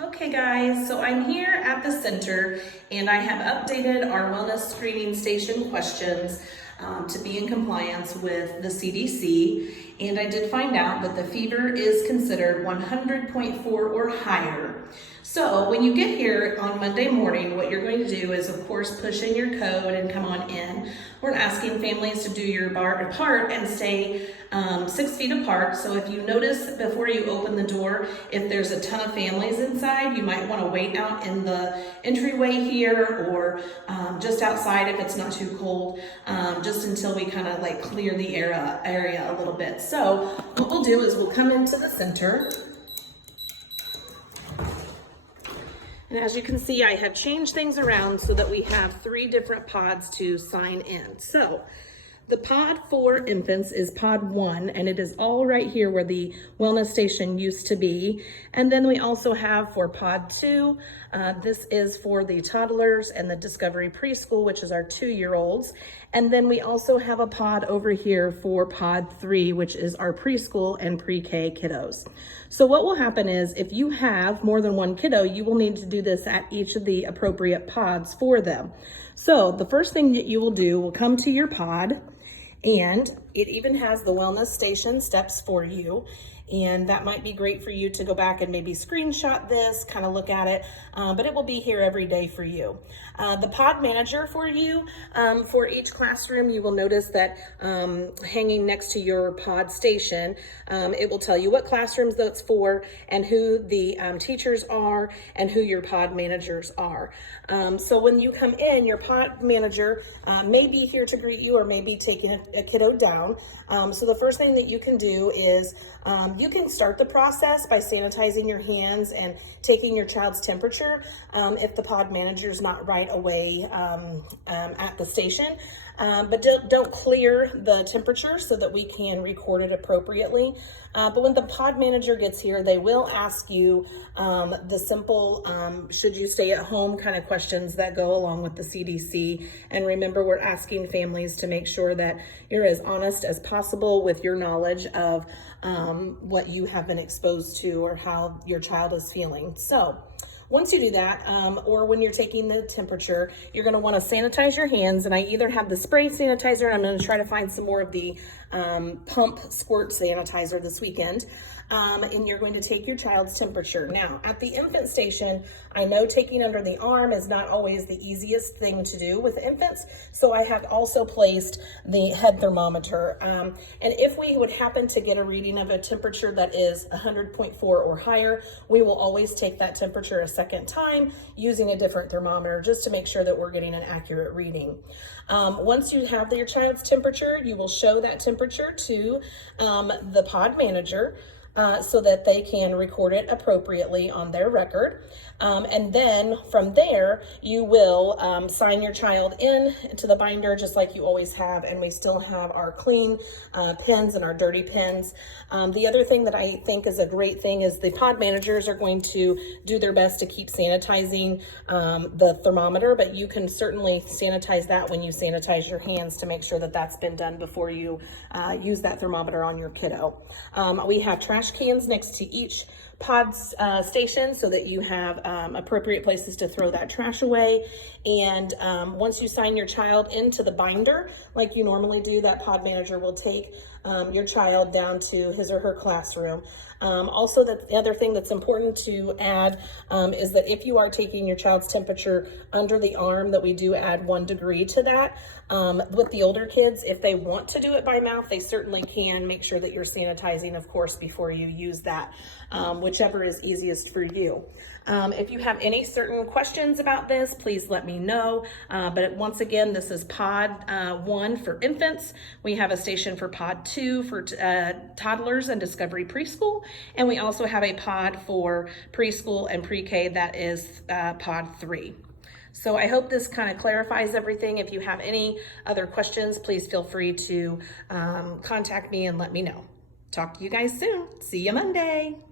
Okay guys, so I'm here at the center and I have updated our wellness screening station questions to be in compliance with the CDC. And I did find out that the fever is considered 100.4 or higher. So when you get here on Monday morning, what you're going to do is of course push in your code and come on in. We're asking families to do your bar apart and stay 6 feet apart. So if you notice before you open the door, if there's a ton of families inside, you might want to wait out in the entryway here or just outside if it's not too cold, just until we kind of like clear the area a little bit. So what we'll do is we'll come into the center. And as you can see, I have changed things around so that we have 3 different pods to sign in. So the pod for infants is pod 1, and it is all right here where the wellness station used to be. And then we also have for pod 2, this is for the toddlers and the Discovery Preschool, which is our 2-year-olds. And then we also have a pod over here for pod 3, which is our preschool and pre-K kiddos. So what will happen is if you have more than 1 kiddo, you will need to do this at each of the appropriate pods for them. So the first thing that you will do will come to your pod, and it even has the wellness station steps for you. And that might be great for you to go back and maybe screenshot this, kind of look at it, but it will be here every day for you. The pod manager for you, for each classroom, you will notice that hanging next to your pod station, it will tell you what classrooms that's for and who the teachers are and who your pod managers are. So when you come in, your pod manager may be here to greet you or maybe taking a kiddo down. So the first thing that you can do is you can start the process by sanitizing your hands and taking your child's temperature if the pod manager is not right away at the station. But don't clear the temperature so that we can record it appropriately. But when the pod manager gets here, they will ask you the simple should you stay at home kind of questions that go along with the CDC. And remember, we're asking families to make sure that you're as honest as possible with your knowledge of what you have been exposed to or how your child is feeling. So once you do that, or when you're taking the temperature, you're going to want to sanitize your hands. And I either have the spray sanitizer, and I'm going to try to find some more of the pump squirt sanitizer this weekend. And you're going to take your child's temperature. Now, at the infant station, I know taking under the arm is not always the easiest thing to do with infants. So I have also placed the head thermometer. And if we would happen to get a reading of a temperature that is 100.4 or higher, we will always take that temperature a second time using a different thermometer just to make sure that we're getting an accurate reading. Once you have your child's temperature, you will show that temperature to the pod manager so that they can record it appropriately on their record. And then from there, you will sign your child in to the binder just like you always have, and we still have our clean pens and our dirty pens. The other thing that I think is a great thing is the pod managers are going to do their best to keep sanitizing the thermometer, but you can certainly sanitize that when you sanitize your hands to make sure that that's been done before you use that thermometer on your kiddo. We have trash cans next to each pod station so that you have appropriate places to throw that trash away. And once you sign your child into the binder, like you normally do, that pod manager will take your child down to his or her classroom. Also, the other thing that's important to add is that if you are taking your child's temperature under the arm, that we do add 1 degree to that. With the older kids, if they want to do it by mouth, they certainly can. Make sure that you're sanitizing, of course, before you use that, whichever is easiest for you. If you have any certain questions about this, please let me know. But once again, this is pod 1 for infants. We have a station for pod 2 for toddlers and Discovery Preschool. And we also have a pod for preschool and pre-K that is pod 3. So I hope this kind of clarifies everything. If you have any other questions, please feel free to contact me and let me know. Talk to you guys soon. See you Monday.